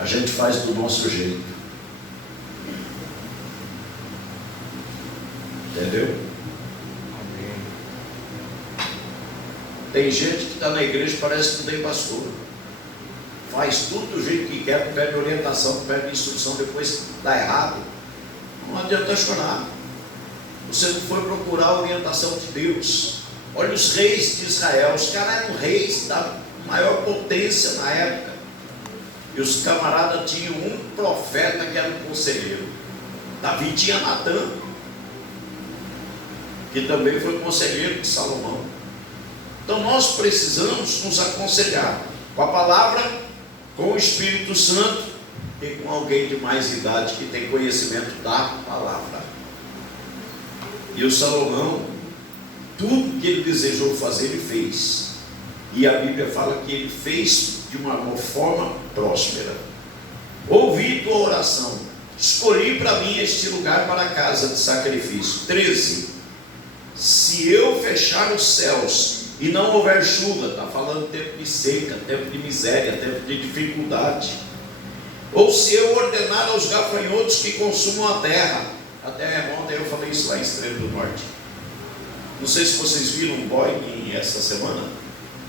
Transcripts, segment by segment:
A gente faz do nosso jeito. Entendeu? Tem gente que está na igreja, parece que não tem pastor. Faz tudo do jeito que quer, pede orientação, pede instrução, depois dá errado. Não adianta chorar. Você não foi procurar a orientação de Deus. Olha os reis de Israel, os caras eram reis da maior potência na época. E os camaradas tinham um profeta que era um conselheiro. Davi tinha Natã, que também foi conselheiro de Salomão. Então nós precisamos nos aconselhar com a palavra, com o Espírito Santo e com alguém de mais idade que tem conhecimento da palavra. E o Salomão, tudo que ele desejou fazer, ele fez. E a Bíblia fala que ele fez de uma forma próspera. Ouvi tua oração, escolhi para mim este lugar para a casa de sacrifício. 13. Se eu fechar os céus e não houver chuva, está falando tempo de seca, tempo de miséria, tempo de dificuldade, ou se eu ordenar aos gafanhotos que consumam a terra. Até ontem eu falei isso lá em Estrela do Norte. Não sei se vocês viram um Boeing essa semana,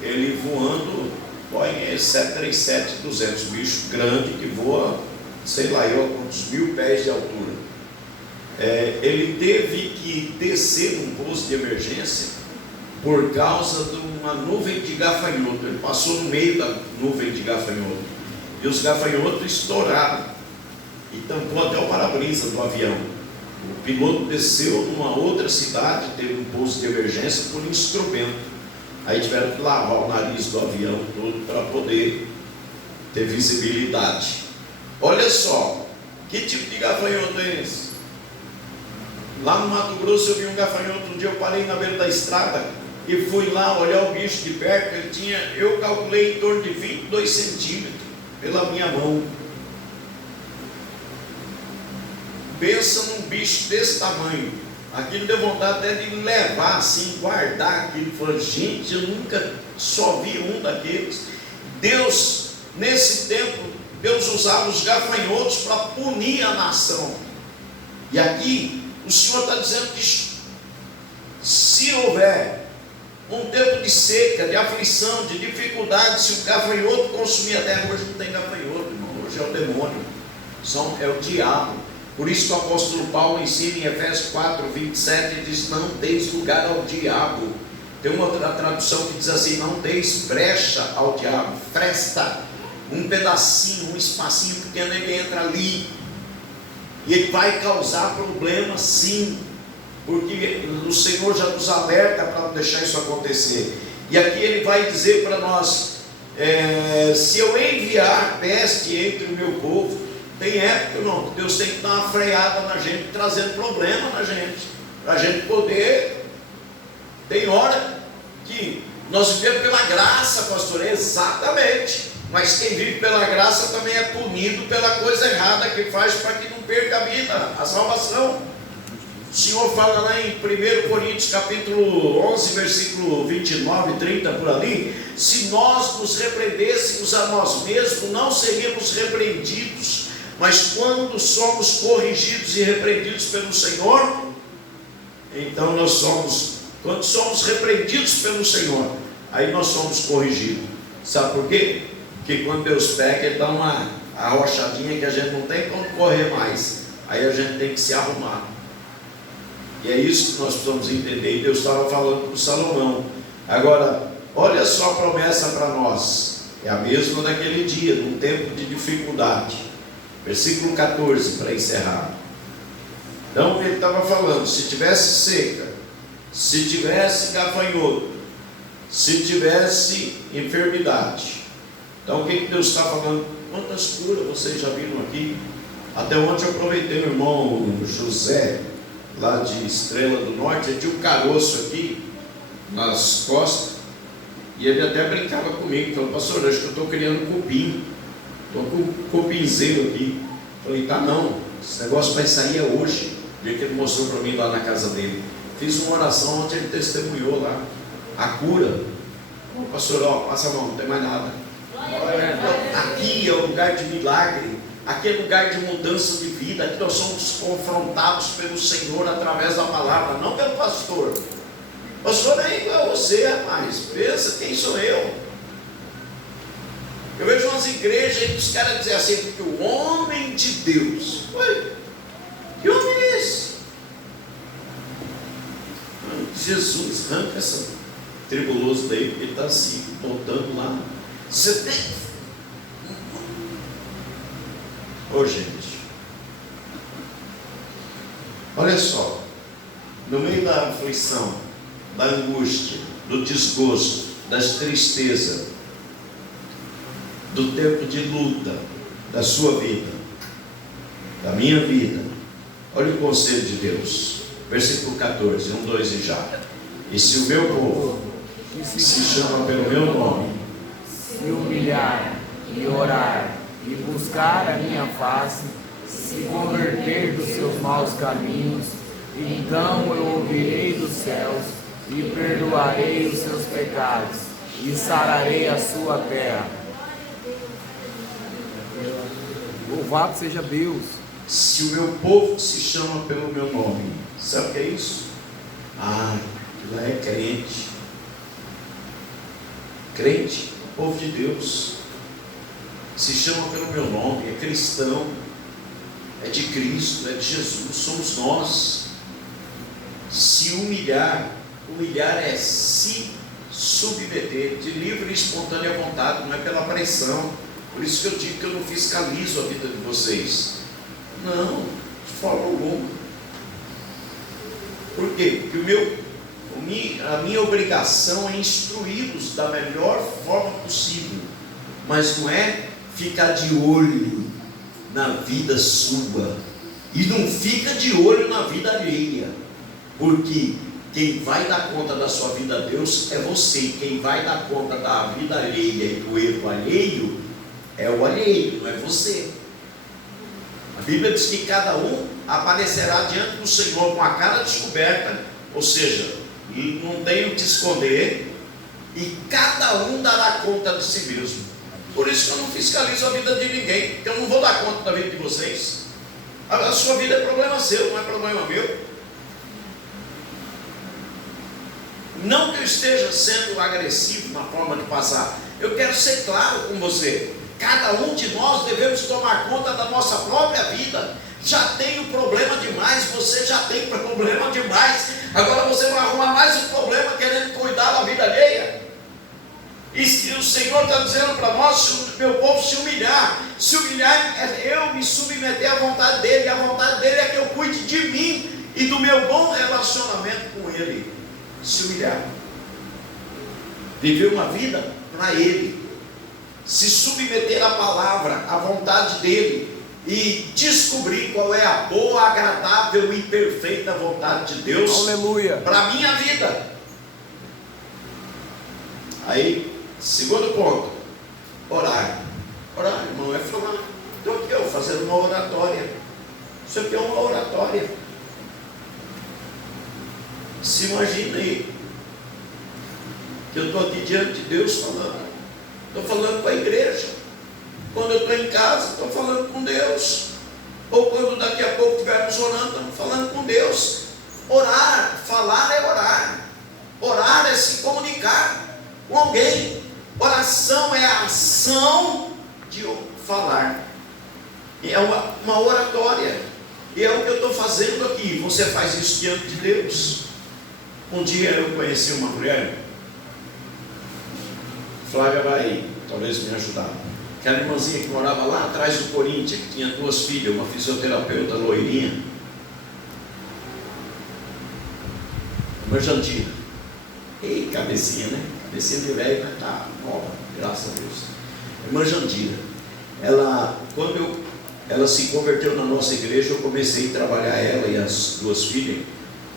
ele voando, Boeing é 737-200, bicho grande que voa, sei lá eu, quantos 1000 pés de altura. Ele teve que descer num pouso de emergência por causa de uma nuvem de gafanhoto. Ele passou no meio da nuvem de gafanhoto e os gafanhotos estouraram e tampou até o para-brisa do avião. O piloto desceu numa outra cidade, teve um pouso de emergência por instrumento. Aí tiveram que lavar o nariz do avião todo para poder ter visibilidade. Olha só, que tipo de gafanhoto é esse? Lá no Mato Grosso eu vi um gafanhoto, um dia eu parei na beira da estrada e fui lá olhar o bicho de perto. Ele tinha, eu calculei em torno de 22 centímetros pela minha mão. Pensa num bicho desse tamanho. Aquilo deu vontade até de levar assim, guardar aquilo. Falei, gente, eu nunca só vi um daqueles. Deus, nesse tempo, Deus usava os gafanhotos para punir a nação. E aqui o Senhor está dizendo que se houver um tempo de seca, de aflição, de dificuldade, se o gafanhoto consumir a terra, hoje não tem gafanhoto, irmão, hoje é o demônio, é o diabo. Por isso que o apóstolo Paulo ensina em Efésios 4, 27, e diz, não deis lugar ao diabo. Tem uma outra tradução que diz assim, não deis brecha ao diabo, fresta, um pedacinho, um espacinho pequeno, ele entra ali, e ele vai causar problema sim, porque o Senhor já nos alerta para não deixar isso acontecer. E aqui ele vai dizer para nós, se eu enviar peste entre o meu povo, tem época, irmão, que Deus tem que dar uma freada na gente, trazendo problema na gente, para a gente poder. Tem hora que nós vivemos pela graça, pastor, exatamente, mas quem vive pela graça também é punido pela coisa errada que faz, para que não perca a vida, a salvação. O Senhor fala lá em 1 Coríntios capítulo 11, versículo 29 e 30 por ali, se nós nos repreendêssemos a nós mesmos, não seríamos repreendidos, mas quando somos corrigidos e repreendidos pelo Senhor, então nós somos, quando somos repreendidos pelo Senhor, aí nós somos corrigidos. Sabe por quê? Porque quando Deus pega, Ele dá uma arrochadinha que a gente não tem como correr mais, aí a gente tem que se arrumar. E é isso que nós precisamos entender. E Deus estava falando com Salomão. Agora, olha só a promessa para nós, é a mesma daquele dia, num tempo de dificuldade. Versículo 14, para encerrar. Então ele estava falando, se tivesse seca, se tivesse gafanhoto, se tivesse enfermidade. Então o que Deus está falando? Quantas curas vocês já viram aqui? Até ontem eu aproveitei meu irmão José, lá de Estrela do Norte, ele tinha um caroço aqui nas costas, e ele até brincava comigo, falou, pastor, acho que eu estou criando cupim, estou com um cupinzeiro aqui. Falei, tá não, esse negócio vai sair hoje. O dia que ele mostrou para mim lá na casa dele, fiz uma oração onde ele testemunhou lá a cura. Ô pastor, ó, passa a mão, não tem mais nada. Aqui ali é o lugar de milagre, aquele lugar de mudança de vida, que nós somos confrontados pelo Senhor através da palavra, não pelo pastor. O pastor não é igual a você, rapaz. Pensa, quem sou eu? Eu vejo umas igrejas que os caras dizem assim, porque o homem de Deus. Ué, que homem é esse? Jesus, arranca essa tribuloso daí, porque ele está assim, botando lá. Você tem. Ô gente, olha só, no meio da aflição, da angústia, do desgosto, das tristezas, do tempo de luta da sua vida, da minha vida, olha o conselho de Deus, versículo 14, 1, 2 e já. E se o meu povo, que se chama pelo meu nome, se humilhar e orar e buscar a minha face, se converter dos seus maus caminhos, então eu ouvirei dos céus e perdoarei os seus pecados e sararei a sua terra. Louvado seja Deus. Se o meu povo se chama pelo meu nome, sabe o que é isso? Aquilo é crente. Crente, povo de Deus, se chama pelo meu nome, é cristão, é de Cristo, é de Jesus, somos nós. Se humilhar, humilhar é se submeter, de livre e espontânea vontade, não é pela pressão. Por isso que eu digo que eu não fiscalizo a vida de vocês. Não, de forma alguma. Por quê? Porque a minha obrigação é instruí-los da melhor forma possível, mas não é ficar de olho na vida sua, e não fica de olho na vida alheia, porque quem vai dar conta da sua vida a Deus é você. Quem vai dar conta da vida alheia e do erro alheio é o alheio, não é você. A Bíblia diz que cada um aparecerá diante do Senhor com a cara descoberta, ou seja, não tem o que esconder, e cada um dará conta de si mesmo. Por isso que eu não fiscalizo a vida de ninguém, porque eu não vou dar conta da vida de vocês. A sua vida é problema seu, não é problema meu. Não que eu esteja sendo agressivo na forma de passar, eu quero ser claro com você. Cada um de nós devemos tomar conta da nossa própria vida. Já tenho problema demais, você já tem problema demais. Agora você vai arrumar mais um problema querendo cuidar da vida alheia. E o Senhor está dizendo para nós, se o meu povo se humilhar é eu me submeter à vontade dEle. E a vontade dEle é que eu cuide de mim e do meu bom relacionamento com Ele. Se humilhar, viver uma vida para Ele, se submeter à palavra, à vontade dEle, e descobrir qual é a boa, agradável e perfeita vontade de Deus. Aleluia. Para a minha vida. Aí, segundo ponto, orar. Orar, irmão, é falar. Estou aqui, eu fazendo uma oratória. Isso aqui é uma oratória. Se imagina aí, que eu estou aqui diante de Deus falando. Estou falando com a igreja. Quando eu estou em casa, estou falando com Deus. Ou quando daqui a pouco estivermos orando, estamos falando com Deus. Orar, falar é orar. Orar é se comunicar com alguém. Oração é a ação de falar. É uma oratória. E é o que eu estou fazendo aqui. Você faz isso diante de Deus. Um dia eu conheci uma mulher, Flávia vai talvez me ajudar, aquela irmãzinha que morava lá atrás do Corinthians, que tinha 2 filhas, uma fisioterapeuta loirinha, uma Jandira. Ei, cabecinha, né? Cabecinha de velho, mas tá nova, graças a Deus. Irmã Jandira, quando ela se converteu na nossa igreja, eu comecei a trabalhar ela e as 2 filhas.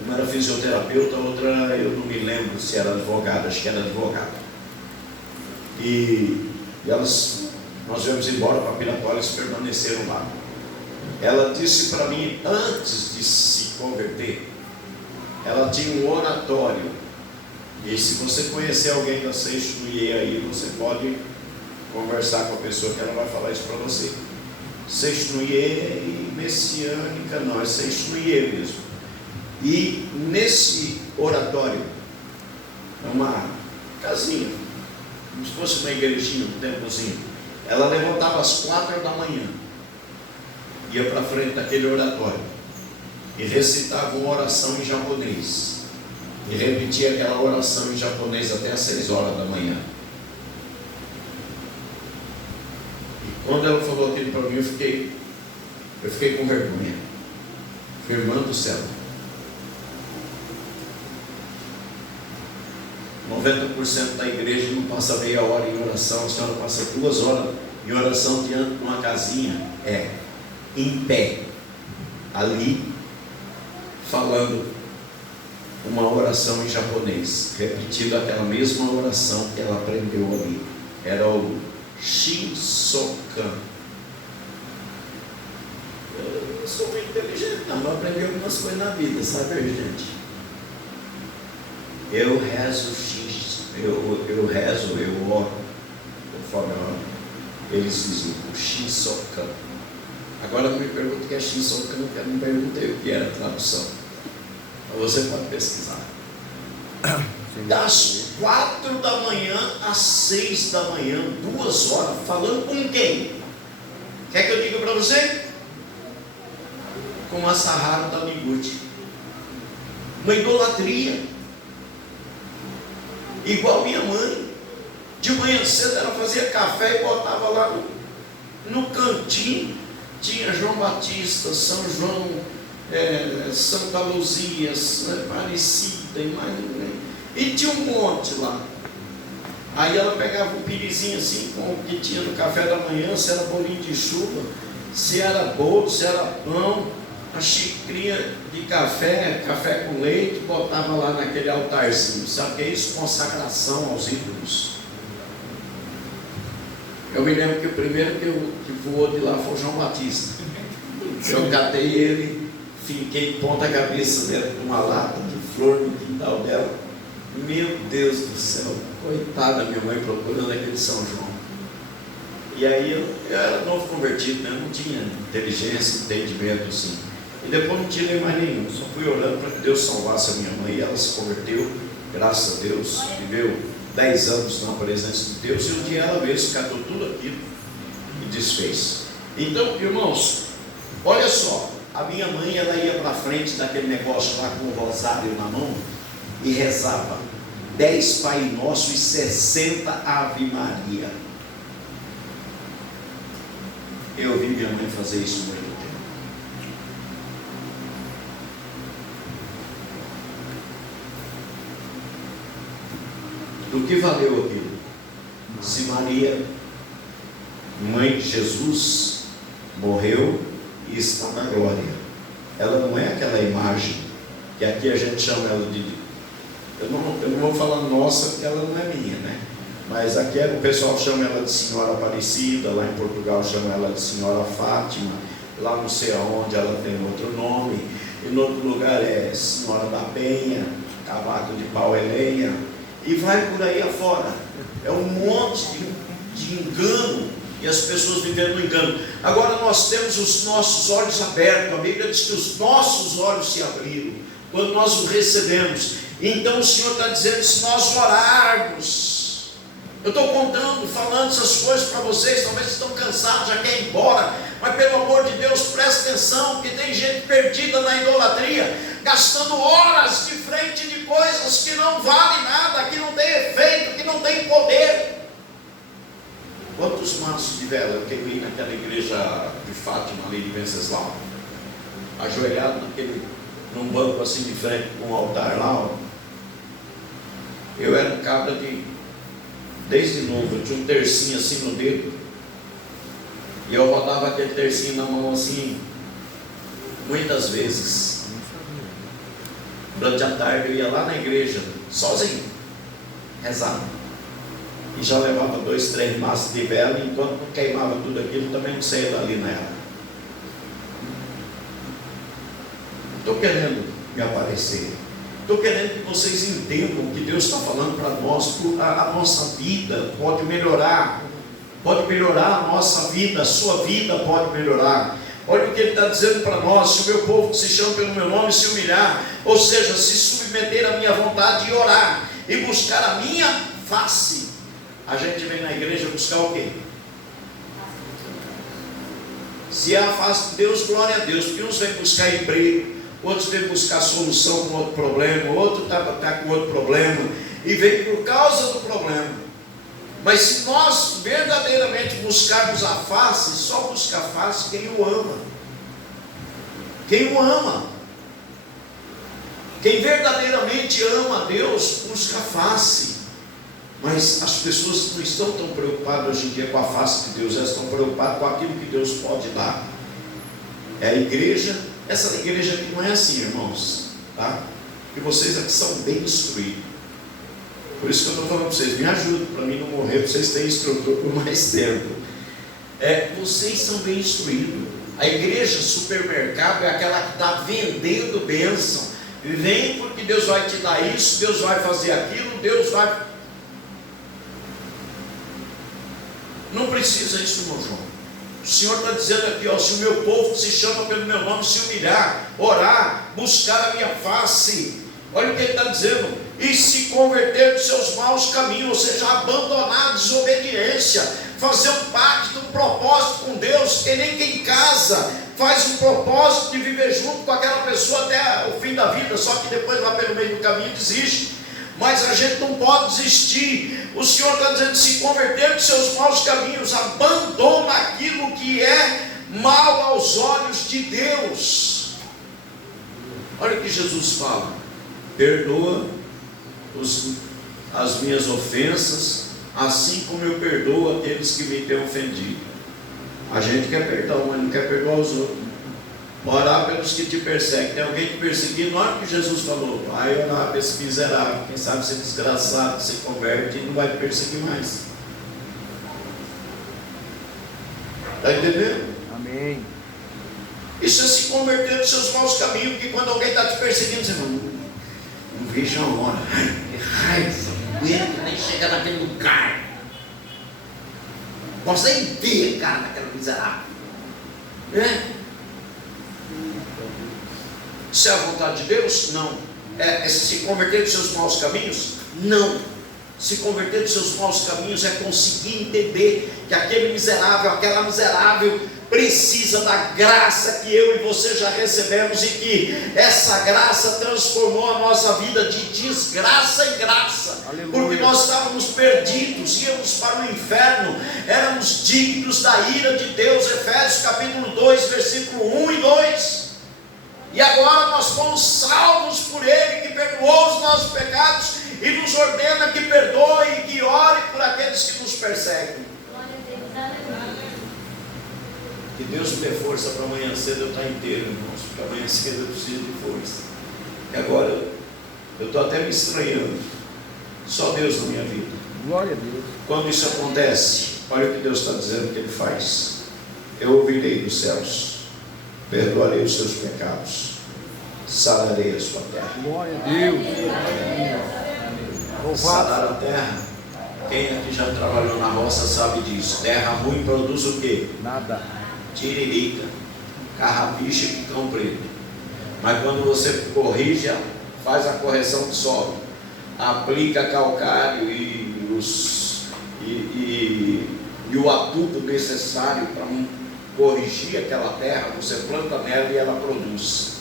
Uma era fisioterapeuta, a outra eu não me lembro se era advogada, acho que era advogada. E nós viemos embora para Piratópolis, permaneceram lá. Ela disse para mim, antes de se converter, ela tinha um oratório. E se você conhecer alguém da Seixo do IE aí, você pode conversar com a pessoa que ela vai falar isso para você. Sextuie messiânica, não, é sextuie mesmo. E nesse oratório, é uma casinha, como se fosse uma igrejinha, um templozinho. Ela levantava às 4 da manhã, ia para frente daquele oratório e recitava uma oração em japonês. E repetia aquela oração em japonês até às 6 horas da manhã. E quando ela falou aquilo para mim, eu fiquei com vergonha. Falei, irmã do céu, 90% da igreja não passa meia hora em oração, a senhora passa 2 horas em oração diante de uma casinha, em pé, ali, falando uma oração em japonês, repetindo aquela mesma oração que ela aprendeu ali. Era o Shinsokan. Eu não sou muito inteligente, não, mas aprendi algumas coisas na vida, sabe, gente? Eu rezo, eu oro, conforme a hora. Eles dizem o Shinsokan. Agora me pergunta o que é Shinsokan, eu não perguntei o que era a tradução. Mas você pode pesquisar. Das 4 da manhã às 6 da manhã, 2 horas, falando com quem? Quer que eu diga para você? Com Masaharu Taniguchi. Uma idolatria. Igual minha mãe. De manhã cedo ela fazia café e botava lá no cantinho. Tinha João Batista, São João, Santa Luzia, Aparecida e mais ninguém. E tinha um monte lá. Aí ela pegava um pirizinho assim, com o que tinha no café da manhã, se era bolinho de chuva, se era bolo, se era pão, a xicrinha de café, café com leite, botava lá naquele altarzinho. Sabe o que é isso? Consagração aos ídolos. Eu me lembro que o primeiro que voou de lá foi o João Batista. Eu catei ele, fiquei ponta cabeça dentro de uma lata de flor no quintal dela. Meu Deus do céu, coitada minha mãe procurando aquele São João. E aí eu era novo convertido, né? Não tinha inteligência, entendimento assim. E depois não tirei mais nenhum, só fui orando para que Deus salvasse a minha mãe. E ela se converteu, graças a Deus, viveu 10 anos na presença de Deus, e um dia ela mesmo catou tudo aquilo e desfez. Então, irmãos, olha só, a minha mãe, ela ia para frente daquele negócio lá com o rosário na mão e rezava 10 Pai Nosso e 60 Ave Maria. Eu vi minha mãe fazer isso muito tempo. Do que valeu aquilo? Se Maria, mãe de Jesus, morreu e está na glória. Ela não é aquela imagem que aqui a gente chama ela de... Eu não vou falar nossa, porque ela não é minha, né? Mas aqui o pessoal chama ela de Senhora Aparecida, lá em Portugal chama ela de Senhora Fátima, lá não sei aonde ela tem outro nome, e no outro lugar é Senhora da Penha, Cavaco de Pau e Lenha, e vai por aí afora. É um monte de engano, e as pessoas vivendo no engano. Agora nós temos os nossos olhos abertos. A Bíblia diz que os nossos olhos se abriram quando nós o recebemos. Então o Senhor está dizendo, se nós orarmos, eu estou contando, falando essas coisas para vocês, talvez estão cansados, já querem ir embora, mas pelo amor de Deus, presta atenção, porque tem gente perdida na idolatria, gastando horas de frente de coisas que não valem nada, que não tem efeito, que não tem poder. Quantos maços de vela eu queimei naquela igreja de Fátima ali de Venceslau, ajoelhado num banco assim de frente com um altar lá, ó. Eu era um cabra desde novo, eu tinha um tercinho assim no dedo, e eu rodava aquele tercinho na mão assim, muitas vezes. Durante a tarde eu ia lá na igreja, sozinho, rezar, e já levava 2, 3 maços de vela, e enquanto não queimava tudo aquilo, também não saía dali na era. Estou querendo me aparecer, estou querendo que vocês entendam que Deus está falando para nós. A nossa vida pode melhorar pode melhorar a nossa vida, a sua vida pode melhorar. Olha o que ele está dizendo para nós: se o meu povo que se chama pelo meu nome se humilhar, ou seja, se submeter à minha vontade e orar, e buscar a minha face. A gente vem na igreja buscar o quê? Se é a face de Deus, glória a Deus, porque uns vêm buscar emprego, outros vêm buscar solução com outro problema, outro está com outro problema, e vem por causa do problema. Mas se nós verdadeiramente buscarmos a face, só busca a face quem o ama. Quem o ama. Quem verdadeiramente ama a Deus, busca a face. Mas as pessoas não estão tão preocupadas hoje em dia com a face de Deus, elas estão preocupadas com aquilo que Deus pode dar. É a igreja, essa igreja aqui não é assim, irmãos, tá? E vocês aqui são bem instruídos. Por isso que eu estou falando para vocês, me ajudem para mim não morrer, para vocês terem instrutor por mais tempo. Vocês são bem instruídos. A igreja supermercado é aquela que está vendendo bênção. Vem porque Deus vai te dar isso, Deus vai fazer aquilo, Deus vai... Não precisa isso, irmão João. O Senhor está dizendo aqui, ó, se o meu povo que se chama pelo meu nome se humilhar, orar, buscar a minha face, olha o que ele está dizendo, e se converter dos seus maus caminhos, ou seja, abandonar a desobediência, fazer um pacto, um propósito com Deus, que nem quem casa faz um propósito de viver junto com aquela pessoa até o fim da vida, só que depois lá pelo meio do caminho desiste. Mas a gente não pode desistir. O Senhor está dizendo, se converter dos seus maus caminhos, abandona aquilo que é mal aos olhos de Deus. Olha o que Jesus fala: perdoa as minhas ofensas, assim como eu perdoo aqueles que me têm ofendido. A gente quer perdão, mas não quer perdoar os outros. Orar pelos que te perseguem. Tem alguém te perseguindo, olha o que Jesus falou: vai orar para esse miserável, quem sabe ser desgraçado, se converte e não vai te perseguir mais. Está entendendo? Amém. Isso é se converter dos seus maus caminhos, porque quando alguém está te perseguindo, você não vejo a hora. Ai, que raiva, não aguento nem chegar naquele lugar. Posso nem ver a cara daquela miserável. Isso é a vontade de Deus? Não. É se converter dos seus maus caminhos? Não. Se converter dos seus maus caminhos é conseguir entender que aquele miserável, aquela miserável precisa da graça que eu e você já recebemos, e que essa graça transformou a nossa vida de desgraça em graça. Aleluia. Porque nós estávamos perdidos, íamos para o inferno, éramos dignos da ira de Deus. Efésios capítulo 2, versículo 1 e 2. E agora nós fomos salvos por Ele, que perdoou os nossos pecados e nos ordena que perdoe e que ore por aqueles que nos perseguem. Que Deus me dê força para amanhã cedo eu estar inteiro, irmãos, porque amanhã cedo eu preciso de força. E agora eu estou até me estranhando. Só Deus na minha vida. Glória a Deus. Quando isso acontece, olha o que Deus está dizendo que Ele faz. Eu ouvirei dos céus, perdoarei os seus pecados, sararei a sua terra. Glória a Deus. Sarar a terra. Quem aqui já trabalhou na roça sabe disso. Terra ruim produz o quê? Nada. Tiririca, carrapicho e cão preto. Mas quando você corrige, faz a correção de solo, aplica calcário e o adubo necessário para corrigir aquela terra, você planta nela e ela produz.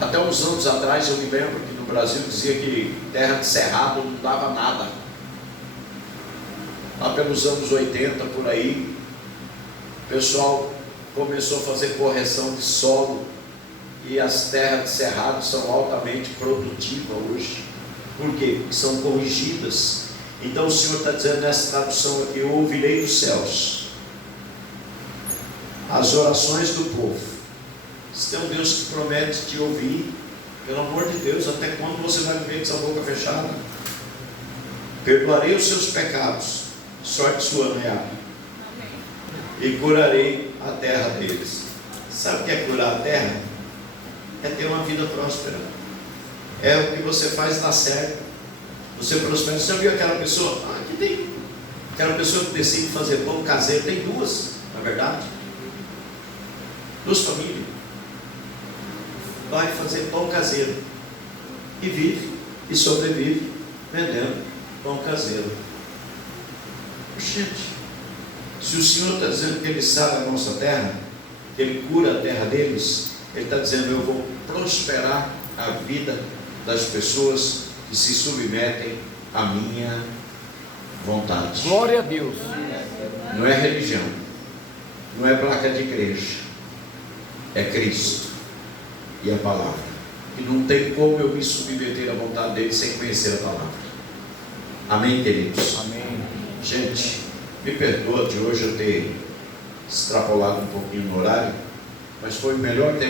Até uns anos atrás eu me lembro que no Brasil dizia que terra de cerrado não dava nada. Lá pelos anos 80 por aí, o pessoal começou a fazer correção de solo e as terras de cerrado são altamente produtivas hoje. Por quê? Porque são corrigidas. Então o Senhor está dizendo nessa tradução aqui: eu ouvirei dos céus as orações do povo. Se tem um Deus que promete te ouvir, pelo amor de Deus, até quando você vai viver com essa boca fechada? Perdoarei os seus pecados, sorte sua, né? E curarei a terra deles. Sabe o que é curar a terra? É ter uma vida próspera. É o que você faz dar certo. Você prospera. Você viu aquela pessoa? Aqui tem Aquela pessoa que decide fazer pão caseiro, tem duas, na verdade. Duas famílias. Vai fazer pão caseiro. E vive, e sobrevive, vendendo pão caseiro. Gente, se o Senhor está dizendo que Ele sara a nossa terra, que Ele cura a terra deles, Ele está dizendo: eu vou prosperar a vida das pessoas que se submetem à minha vontade. Glória a Deus. Não é religião, não é placa de igreja, é Cristo e a palavra. E não tem como eu me submeter à vontade dele sem conhecer a palavra. Amém, queridos? Amém. Gente, me perdoa de hoje eu ter extrapolado um pouquinho no horário, mas foi o melhor tempo.